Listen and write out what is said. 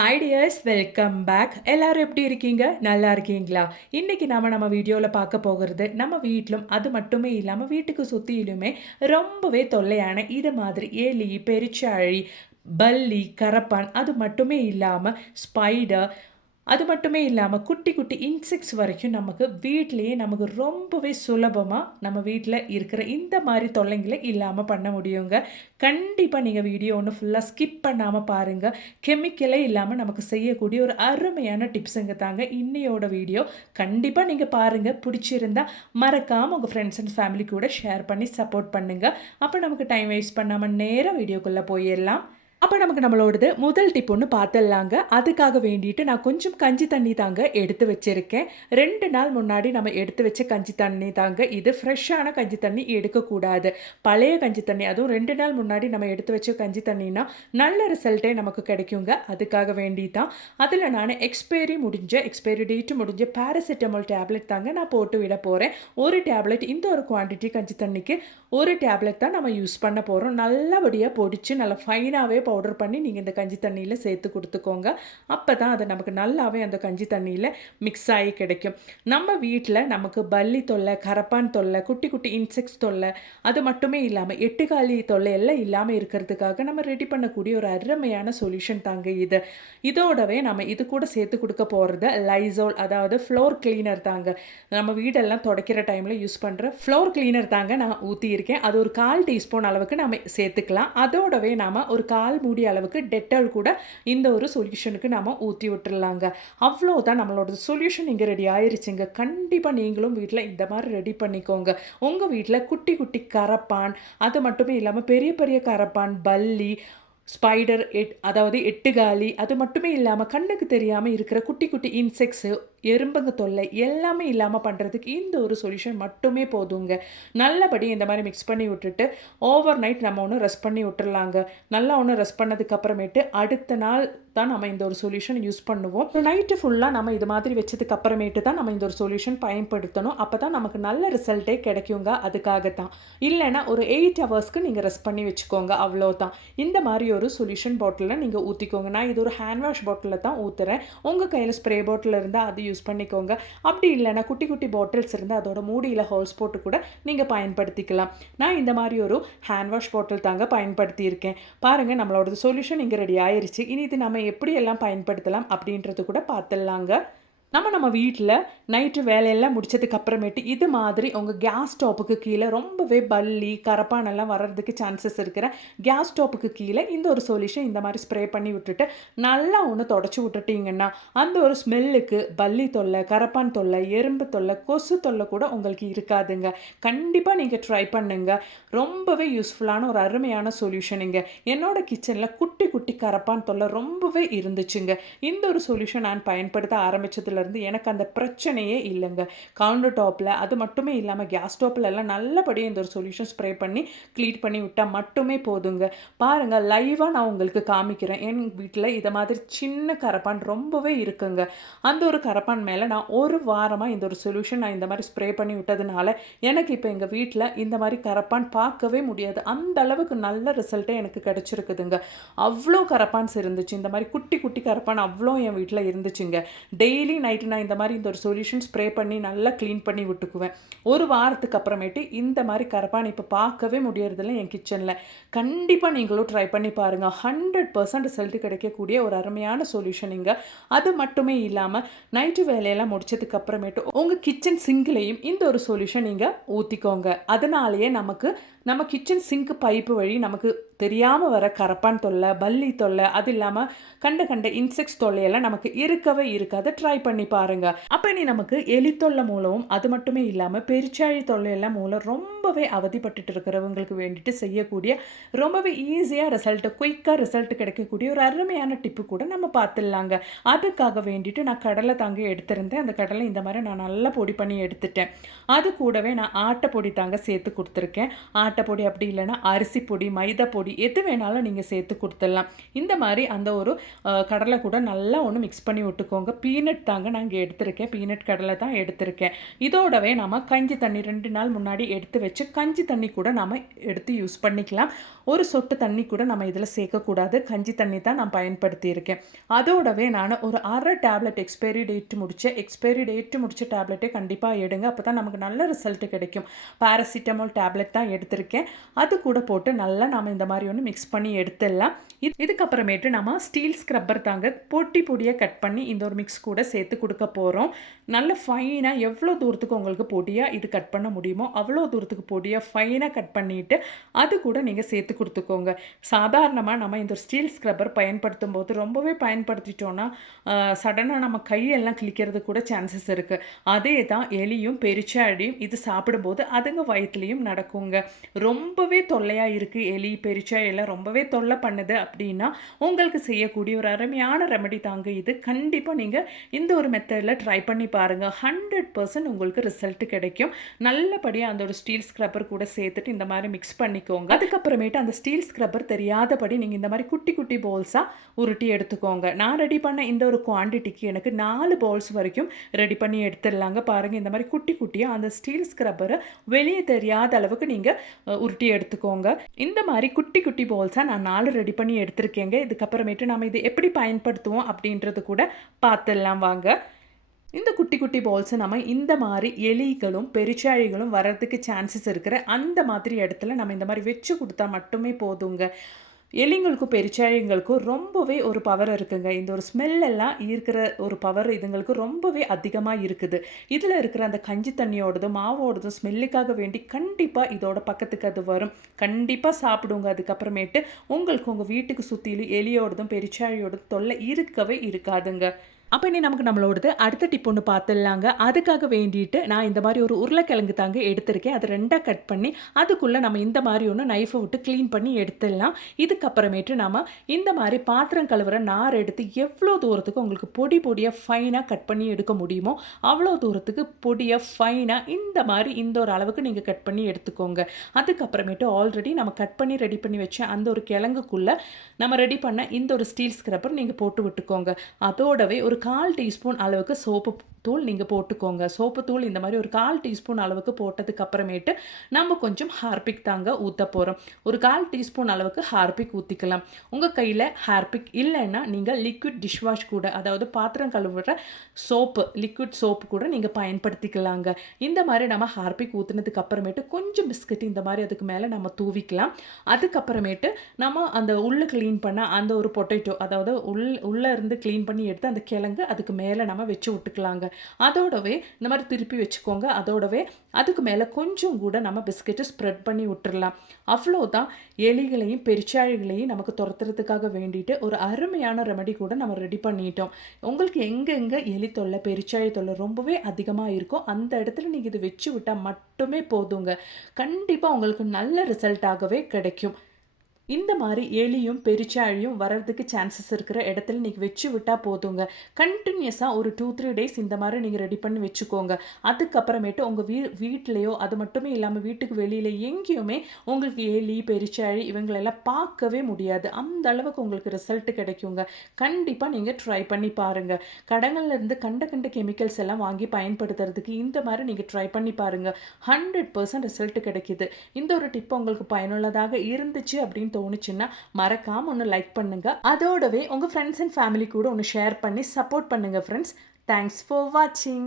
Hi tears, welcome back. எல்லாரும் எப்படி இருக்கீங்க? நல்லா இருக்கீங்களா? இன்னைக்கு நம்ம வீடியோவில் பார்க்க போகிறது நம்ம வீட்டிலும் அது மட்டுமே இல்லாமல் வீட்டுக்கு சுற்றிலுமே ரொம்பவே தொல்லையான இது மாதிரி எலி, பெருச்சாழி, பல்லி, கரப்பான் அது மட்டுமே இல்லாமல் ஸ்பைடர் அது மட்டுமே இல்லாமல் குட்டி குட்டி இன்செக்ட்ஸ் வரைக்கும் நமக்கு வீட்டிலேயே நமக்கு ரொம்பவே சுலபமாக நம்ம வீட்டில் இருக்கிற இந்த மாதிரி தொல்லைங்களை இல்லாமல் பண்ண முடியுங்க. கண்டிப்பாக நீங்கள் வீடியோ ஒன்று ஃபுல்லாக ஸ்கிப் பண்ணாமல் பாருங்கள். கெமிக்கலே இல்லாமல் நமக்கு செய்யக்கூடிய ஒரு அருமையான டிப்ஸுங்க தாங்க இன்னையோட வீடியோ. கண்டிப்பாக நீங்கள் பாருங்கள். பிடிச்சிருந்தா மறக்காமல் உங்கள் ஃப்ரெண்ட்ஸ் அண்ட் ஃபேமிலி கூட ஷேர் பண்ணி சப்போர்ட் பண்ணுங்கள். அப்போ நமக்கு டைம் வேஸ்ட் பண்ணாமல் நேராக வீடியோக்குள்ளே போயிடலாம். அப்போ நமக்கு நம்மளோடது முதல் டிப் ஒன்று பார்த்துடலாங்க. அதுக்காக வேண்டிட்டு நான் கொஞ்சம் கஞ்சி தண்ணி தாங்க எடுத்து வச்சுருக்கேன். 2 நாள் முன்னாடி நம்ம எடுத்து வச்ச கஞ்சி தண்ணி தாங்க இது. ஃப்ரெஷ்ஷான கஞ்சி தண்ணி எடுக்கக்கூடாது. பழைய கஞ்சி தண்ணி, அதுவும் 2 நாள் முன்னாடி நம்ம எடுத்து வச்ச கஞ்சி தண்ணினா நல்ல ரிசல்ட்டே நமக்கு கிடைக்குங்க. அதுக்காக வேண்டி தான் அதில் நான் எக்ஸ்பைரி டேட்டு முடிஞ்ச பேராசிட்டமால் டேப்லெட் தாங்க நான் போட்டு விட போகிறேன். ஒரு டேப்லெட், இந்த ஒரு குவான்டிட்டி கஞ்சி தண்ணிக்கு ஒரு டேப்லெட் தான் நம்ம யூஸ் பண்ண போகிறோம். நல்லபடியாக பொடிச்சு நல்லா ஃபைனாகவே பவுடர் பண்ணி நீங்கள் இந்த கஞ்சி தண்ணியில் சேர்த்து கொடுத்துக்கோங்க. அப்போ தான் அது நமக்கு நல்லாவே அந்த கஞ்சி தண்ணியில் மிக்ஸ் ஆகி கிடைக்கும். நம்ம வீட்டில் நமக்கு பல்லி தொல்லை, கரப்பான் தொல்லை, குட்டி குட்டி இன்செக்ட்ஸ் தொல்லை, அது மட்டுமே இல்லாமல் எட்டுக்காலி தொல்லை எல்லாம் இல்லாமல் இருக்கிறதுக்காக நம்ம ரெடி பண்ணக்கூடிய ஒரு அருமையான சொல்யூஷன் தாங்க இது. இதோடவே நம்ம இது கூட சேர்த்து கொடுக்க போகிறது லைசோல், அதாவது ஃப்ளோர் கிளீனர் தாங்க. நம்ம வீடெல்லாம் துடைக்கிற டைமில் யூஸ் பண்ணுற ஃப்ளோர் கிளீனர் தாங்க நான் ஊற்றியிருக்கேன். அது ஒரு 1/4 டீஸ்பூன் அளவுக்கு நம்ம சேர்த்துக்கலாம். அதோடவே நாம் ஒரு 1/4 மூடி அளவுக்கு டெட்டால் கூட இந்த ஒரு சொல்யூஷனுக்கு நாம் ஊற்றி விட்டுருலாங்க. அவ்வளோதான், நம்மளோட சொல்யூஷன் இங்கே ரெடி ஆயிருச்சுங்க. கண்டிப்பாக நீங்களும் வீட்டில் இந்த மாதிரி ரெடி பண்ணிக்கோங்க. உங்கள் வீட்டில் குட்டி குட்டி கரப்பான், அது மட்டுமே இல்லாமல் பெரிய பெரிய கரப்பான், பல்லி, ஸ்பைடர், அதாவது எட்டுகாலி, அது மட்டுமே இல்லாமல் கண்ணுக்கு தெரியாமல் இருக்கிற குட்டி குட்டி இன்செக்ட்ஸு, எறும்புங்க தொல்லை எல்லாமே இல்லாமல் பண்ணுறதுக்கு இந்த ஒரு சொல்யூஷன் மட்டுமே போதுங்க. நல்லபடி இந்த மாதிரி மிக்ஸ் பண்ணி விட்டுட்டு ஓவர் நைட் நம்ம ஒன்று ரெஸ்ட் பண்ணி விட்டுறலாங்க. நல்லா ஒன்று ரெஸ்ட் பண்ணதுக்கு அப்புறமேட்டு அடுத்த நாள் தான் நம்ம இந்த ஒரு சொல்யூஷன் யூஸ் பண்ணுவோம். நைட்டு ஃபுல்லாக நம்ம இது மாதிரி வச்சதுக்கு அப்புறமேட்டு தான் நம்ம இந்த ஒரு சொல்யூஷன் பயன்படுத்தணும். அப்போ தான் நமக்கு நல்ல ரிசல்ட்டே கிடைக்குங்க. அதுக்காகத்தான். இல்லைன்னா ஒரு 8 ஹவர்ஸ்க்கு நீங்கள் ரெஸ்ட் பண்ணி வச்சுக்கோங்க. அவ்வளோதான். இந்த மாதிரி ஒரு சொல்யூஷன் பாட்டிலில் நீங்கள் ஊற்றிக்கோங்க. நான் இது ஒரு ஹேண்ட் வாஷ் பாட்டிலில் தான் ஊற்றுறேன். உங்கள் கையில் ஸ்ப்ரே பாட்டில் இருந்தால் அது யூஸ் பண்ணிக்கோங்க. அப்படி இல்லைன்னா குட்டி குட்டி பாட்டில்ஸ் இருந்தால் அதோட மூடியில் ஹோல்ஸ் போட்டு கூட நீங்கள் பயன்படுத்திக்கலாம். நான் இந்த மாதிரி ஒரு ஹேண்ட் வாஷ் பாட்டில் தாங்க பயன்படுத்தியிருக்கேன். பாருங்கள், நம்மளோட சொல்யூஷன் இங்கே ரெடி ஆயிருச்சு. இனி இது நம்ம எப்படியெல்லாம் பயன்படுத்தலாம் அப்படின்றது கூட பார்த்துடலாங்க. நம்ம வீட்டில் நைட்டு வேலையெல்லாம் முடிச்சதுக்கு அப்புறமேட்டு இது மாதிரி உங்கள் கேஸ் ஸ்டோப்புக்கு கீழே ரொம்பவே பல்லி, கரப்பானெல்லாம் வர்றதுக்கு சான்சஸ் இருக்கிற கேஸ் ஸ்டோப்புக்கு கீழே இந்த ஒரு சொல்யூஷன் இந்த மாதிரி ஸ்ப்ரே பண்ணி விட்டுட்டு நல்லா ஒன்று தொடச்சி விட்டுட்டிங்கன்னா அந்த ஒரு ஸ்மெல்லுக்கு பல்லி தொல்லை, கரப்பான் தொல்லை, எறும்பு தொல்லை, கொசு தொல்லை கூட உங்களுக்கு இருக்காதுங்க. கண்டிப்பாக நீங்கள் ட்ரை பண்ணுங்க. ரொம்பவே யூஸ்ஃபுல்லான ஒரு அருமையான சொல்யூஷனுங்க. என்னோட கிச்சனில் குட்டி குட்டி கரப்பான் தொல்லை ரொம்பவே இருந்துச்சுங்க. இந்த ஒரு சொல்யூஷன் நான் பயன்படுத்த ஆரம்பிச்சதுல இருந்து எனக்கு அந்த பிரச்சனையே இல்லைங்க. கவுண்டர் டாப்பில், அது மட்டுமே இல்லாமல் கேஸ் ஸ்டோப்பில் எல்லாம் நல்லபடியாக இந்த ஒரு சொல்யூஷன் ஸ்ப்ரே பண்ணி க்ளீன் பண்ணி விட்டால் மட்டுமே போதுங்க. பாருங்கள், லைவாக நான் உங்களுக்கு காமிக்கிறேன். என் வீட்டில் இதை மாதிரி சின்ன கரப்பான் ரொம்பவே இருக்குங்க. அந்த ஒரு கரப்பான் மேலே நான் ஒரு வாரமாக இந்த ஒரு சொல்யூஷன் நான் இந்த மாதிரி ஸ்ப்ரே பண்ணி விட்டதுனால எனக்கு இப்போ எங்கள் வீட்டில் இந்த மாதிரி கரப்பான் பார்க்கவே முடியாது. அந்த அளவுக்கு நல்ல ரிசல்ட்டே எனக்கு கிடச்சிருக்குதுங்க. அவ்வளோ கரப்பான்ஸ் இருந்துச்சு. இந்த மாதிரி குட்டி குட்டி கரப்பான் அவ்வளோ என் வீட்டில் இருந்துச்சுங்க. டெய்லி நைட்டு நான் இந்த மாதிரி இந்த ஒரு சொல்யூஷன் ஸ்ப்ரே பண்ணி நல்லா க்ளீன் பண்ணி விட்டுக்குவேன். ஒரு வாரத்துக்கு அப்புறமேட்டு இந்த மாதிரி கரப்பான் இப்போ பார்க்கவே முடியறதில்ல என் கிச்சனில். கண்டிப்பாக நீங்களும் ட்ரை பண்ணி பாருங்கள். 100% ரிசல்ட் கிடைக்கக்கூடிய ஒரு அருமையான சொல்யூஷன் இங்கே. அது மட்டுமே இல்லாமல் நைட்டு வேலையெல்லாம் முடிச்சதுக்கு அப்புறமேட்டு உங்கள் கிச்சன் சிங்கிலையும் இந்த ஒரு சொல்யூஷன் நீங்கள் ஊற்றிக்கோங்க. அதனாலேயே நம்ம கிச்சன் சிங்க் பைப்பு வழி நமக்கு தெரியாமல் வர கரப்பான் தொல்லை, பல்லி தொல்லை, அது இல்லாமல் கண்ட இன்செக்ட்ஸ் தொல்லையெல்லாம் நமக்கு இருக்கவே இருக்காது. ட்ரை பண்ணி பாருங்க. அப்போ இனி நமக்கு எலி தொல்லை மூலமும் அது மட்டுமே இல்லாமல் பெருச்சாழி தொல்லையெல்லாம் மூலம் ரொம்பவே அவதிப்பட்டு இருக்கிறவங்களுக்கு வேண்டிட்டு செய்யக்கூடிய ரொம்பவே ஈஸியாக குயிக்காக ரிசல்ட் கிடைக்கக்கூடிய ஒரு அருமையான டிப்பு கூட நம்ம பார்த்துடலாங்க. அதுக்காக வேண்டிட்டு நான் கடலை தாங்க எடுத்திருந்தேன். அந்த கடலை இந்த மாதிரி நான் நல்லா பொடி பண்ணி எடுத்துட்டேன். அது கூடவே நான் ஆட்டைப்பொடி தாங்க சேர்த்து கொடுத்துருக்கேன். ஆட்டைப்பொடி அப்படி இல்லைன்னா அரிசி பொடி, மைதா பொடி, பொடி எது வேணாலும் நீங்கள் சேர்த்து கொடுத்துடலாம். இந்த மாதிரி அந்த ஒரு கடலை கூட நல்லா ஒன்று மிக்ஸ் பண்ணி விட்டுக்கோங்க. பீனட் தாங்க நான் இங்கே எடுத்திருக்கேன், பீனட் கடலை தான் எடுத்திருக்கேன். இதோடவே நம்ம கஞ்சி தண்ணி 2 நாள் முன்னாடி எடுத்து வச்சு கஞ்சி தண்ணி கூட நம்ம எடுத்து யூஸ் பண்ணிக்கலாம். ஒரு சொட்டு தண்ணி கூட நம்ம இதில் சேர்க்கக்கூடாது, கஞ்சி தண்ணி தான் நான் பயன்படுத்தியிருக்கேன். அதோடவே நான் ஒரு அரை டேப்லெட் எக்ஸ்பைரி டேட்டு முடிச்ச டேப்லெட்டே கண்டிப்பாக எடுங்க. அப்போ தான் நமக்கு நல்ல ரிசல்ட் கிடைக்கும். பேராசிட்டமால் டேப்லெட் தான் எடுத்திருக்கேன். அது கூட போட்டு நல்லா நாம் இந்த மாதிரி ஒன்று மிக்ஸ் பண்ணி எடுத்துடலாம். இதுக்கப்புறமேட்டு நம்ம ஸ்டீல் ஸ்க்ரப்பர் தாங்க பொடியாக கட் பண்ணி இந்த ஒரு மிக்ஸ் கூட சேர்த்து கொடுக்க போகிறோம். நல்ல ஃபைனாக எவ்வளோ தூரத்துக்கு உங்களுக்கு பொடியாக இது கட் பண்ண முடியுமோ அவ்வளோ தூரத்துக்கு பொடியாக ஃபைனாக கட் பண்ணிவிட்டு அது கூட நீங்கள் சேர்த்து கொடுத்துக்கோங்க. சாதாரணமாக நம்ம இந்த ஒரு ஸ்டீல் ஸ்க்ரப்பர் பயன்படுத்தும் போது ரொம்பவே பயன்படுத்திட்டோன்னா சடனாக நம்ம கையெல்லாம் கிளிக்கிறது கூட சான்சஸ் இருக்குது. அதே தான் எலியும் பெருச்சாழியும் இது சாப்பிடும்போது அதுங்க வயிற்றுலையும் நடக்குங்க. ரொம்பவே தொல்லையாக இருக்குது, எலி பெருச்சாழியெல்லாம் ரொம்பவே தொல்லை பண்ணுது அப்படின்னா உங்களுக்கு செய்யக்கூடிய ஒரு அருமையான ரெமெடி தாங்க இது. கண்டிப்பாக நீங்கள் இந்த ஒரு மெத்தடில் ட்ரை பண்ணி பாருங்கள். 100% உங்களுக்கு ரிசல்ட் கிடைக்கும். நல்லபடியாக அந்த ஒரு ஸ்டீல் ஸ்க்ரப்பர் கூட சேர்த்துட்டு இந்த மாதிரி மிக்ஸ் பண்ணிக்கோங்க. அதுக்கப்புறமேட்டு அந்த ஸ்டீல் ஸ்க்ரப்பர் தெரியாதபடி நீங்கள் இந்த மாதிரி குட்டி குட்டி பவுல்ஸாக உருட்டி எடுத்துக்கோங்க. நான் ரெடி பண்ண இந்த ஒரு குவான்டிட்டிக்கு எனக்கு 4 பவுல்ஸ் வரைக்கும் ரெடி பண்ணி எடுத்துடலாங்க. பாருங்கள், இந்த மாதிரி குட்டி குட்டியாக அந்த ஸ்டீல் ஸ்க்ரப்பரை வெளியே தெரியாத அளவுக்கு நீங்கள் உருட்டி எடுத்துக்கோங்க. இந்த மாதிரி குட்டி குட்டி பவுல்ஸாக நான் 4 ரெடி பண்ணி எடுத்திருக்கேங்க. இதுக்கப்புறமேட்டு நம்ம இது எப்படி பயன்படுத்துவோம் அப்படின்றது கூட பார்த்துடலாம் வாங்க. இந்த குட்டி குட்டி பால்ஸை நம்ம இந்த மாதிரி எலிகளும் பெருச்சாழிகளும் வர்றதுக்கு சான்சஸ் இருக்கிற அந்த மாதிரி இடத்துல நம்ம இந்த மாதிரி வச்சு கொடுத்தா மட்டுமே போதுங்க. எலிங்களுக்கும் பெருச்சாழிங்களுக்கும் ரொம்பவே ஒரு பவர் இருக்குங்க. இந்த ஒரு ஸ்மெல்லெல்லாம் இருக்கிற ஒரு பவர் இதுங்களுக்கு ரொம்பவே அதிகமாக இருக்குது. இதில் இருக்கிற அந்த கஞ்சி தண்ணியோடதும் மாவோடதும் ஸ்மெல்லுக்காக வேண்டி கண்டிப்பாக இதோட பக்கத்துக்கு அது வரும். கண்டிப்பாக சாப்பிடுங்க. அதுக்கப்புறமேட்டு உங்களுக்கு உங்கள் வீட்டுக்கு சுற்றிலும் எலியோடதும் பெருச்சாழியோடதும் தொல்லை இருக்கவே இருக்காதுங்க. அப்போ இனி நமக்கு நம்மளோடது அடுத்த டிப் ஒன்று பார்த்துடலாங்க. அதுக்காக வேண்டிட்டு நான் இந்த மாதிரி ஒரு உருளைக்கிழங்கு தாங்க எடுத்திருக்கேன். அது 2ஆக கட் பண்ணி அதுக்குள்ளே நம்ம இந்த மாதிரி ஒன்று நைஃபை விட்டு க்ளீன் பண்ணி எடுத்துடலாம். இதுக்கப்புறமேட்டு நம்ம இந்த மாதிரி பாத்திரம் கழுவுற நார் எடுத்து எவ்வளோ தூரத்துக்கு உங்களுக்கு பொடியாக ஃபைனாக கட் பண்ணி எடுக்க முடியுமோ அவ்வளோ தூரத்துக்கு பொடியாக ஃபைனாக இந்த மாதிரி இந்த ஒரு அளவுக்கு நீங்கள் கட் பண்ணி எடுத்துக்கோங்க. அதுக்கப்புறமேட்டு ஆல்ரெடி நம்ம கட் பண்ணி ரெடி பண்ணி வச்ச அந்த ஒரு கிழங்குக்குள்ளே நம்ம ரெடி பண்ண இந்த ஒரு ஸ்டீல் ஸ்க்ரப்பர் நீங்கள் போட்டு விட்டுக்கோங்க. அதோடவே ஒரு 1/4 டீஸ்பூன் அளவுக்கு சோப்பு தூள் நீங்கள் போட்டுக்கோங்க. சோப்பு தூள் இந்த மாதிரி ஒரு 1/4 டீஸ்பூன் அளவுக்கு போட்டதுக்கு அப்புறமேட்டு நம்ம கொஞ்சம் ஹார்பிக் தாங்க ஊற்ற போகிறோம். ஒரு 1/4 டீஸ்பூன் அளவுக்கு ஹார்பிக் ஊற்றிக்கலாம். உங்கள் கையில் ஹார்பிக் இல்லைன்னா நீங்கள் லிக்விட் டிஷ்வாஷ் கூட, அதாவது பாத்திரம் கழுவுற சோப்பு, லிக்விட் சோப்பு கூட நீங்கள் பயன்படுத்திக்கலாங்க. இந்த மாதிரி நம்ம ஹார்பிக் ஊற்றினதுக்கு அப்புறமேட்டு கொஞ்சம் பிஸ்கட் இந்த மாதிரி அதுக்கு மேலே நம்ம தூவிக்கலாம். அதுக்கப்புறமேட்டு நம்ம அந்த உள்ளே க்ளீன் பண்ண அந்த ஒரு பொட்டேட்டோ, அதாவது உள்ளே இருந்து க்ளீன் பண்ணி எடுத்து அந்த கிழங்கு அதுக்கு மேலே நம்ம வச்சு விட்டுக்கலாங்க. அதோடவே இந்த மாதிரி திருப்பி வச்சுக்கோங்க. அதோடவே அதுக்கு மேலே கொஞ்சம் கூட நம்ம பிஸ்கெட்டை ஸ்ப்ரெட் பண்ணி விட்டுறலாம். அவ்வளோதான், எலிகளையும் பெருச்சாழிகளையும் நமக்கு துரத்துறதுக்காக வேண்டிட்டு ஒரு அருமையான ரெமெடி கூட நம்ம ரெடி பண்ணிட்டோம். உங்களுக்கு எங்கெங்கே எலி தொல்லை பெருச்சாழி தொல்லை ரொம்பவே அதிகமாக இருக்கும் அந்த இடத்துல நீங்கள் இது வச்சு விட்டால் மட்டுமே போதுங்க. கண்டிப்பாக உங்களுக்கு நல்ல ரிசல்ட்டாகவே கிடைக்கும். இந்த மாதிரி எலியும் பெருச்சாழியும் வர்றதுக்கு சான்சஸ் இருக்கிற இடத்துல நீங்கள் வச்சு விட்டால் போதுங்க. கண்டினியூஸாக ஒரு 2-3 டேஸ் இந்த மாதிரி நீங்கள் ரெடி பண்ணி வச்சுக்கோங்க. அதுக்கப்புறமேட்டு உங்கள் வீட்டிலையோ அது மட்டுமே இல்லாமல் வீட்டுக்கு வெளியில் எங்கேயுமே உங்களுக்கு எலி பெருச்சாழி இவங்களெல்லாம் பார்க்கவே முடியாது. அந்த அளவுக்கு உங்களுக்கு ரிசல்ட் கிடைக்குங்க. கண்டிப்பாக நீங்கள் ட்ரை பண்ணி பாருங்கள். கடைகள்லேருந்து கண்ட கெமிக்கல்ஸ் எல்லாம் வாங்கி பயன்படுத்துறதுக்கு இந்த மாதிரி நீங்கள் ட்ரை பண்ணி பாருங்கள். 100% ரிசல்ட் கிடைக்கிது. இந்த ஒரு டிப் உங்களுக்கு பயனுள்ளதாக இருந்துச்சு அப்படின்னு தோணுச்சுன்னா மறக்காம ஒன்று லைக் பண்ணுங்க. அதோடவே உங்கள் ஃப்ரெண்ட்ஸ் அண்ட் ஃபேமிலி கூட ஒன்று ஷேர் பண்ணி சப்போர்ட் பண்ணுங்க ஃப்ரெண்ட்ஸ். தேங்க்ஸ் ஃபார் வாட்சிங்.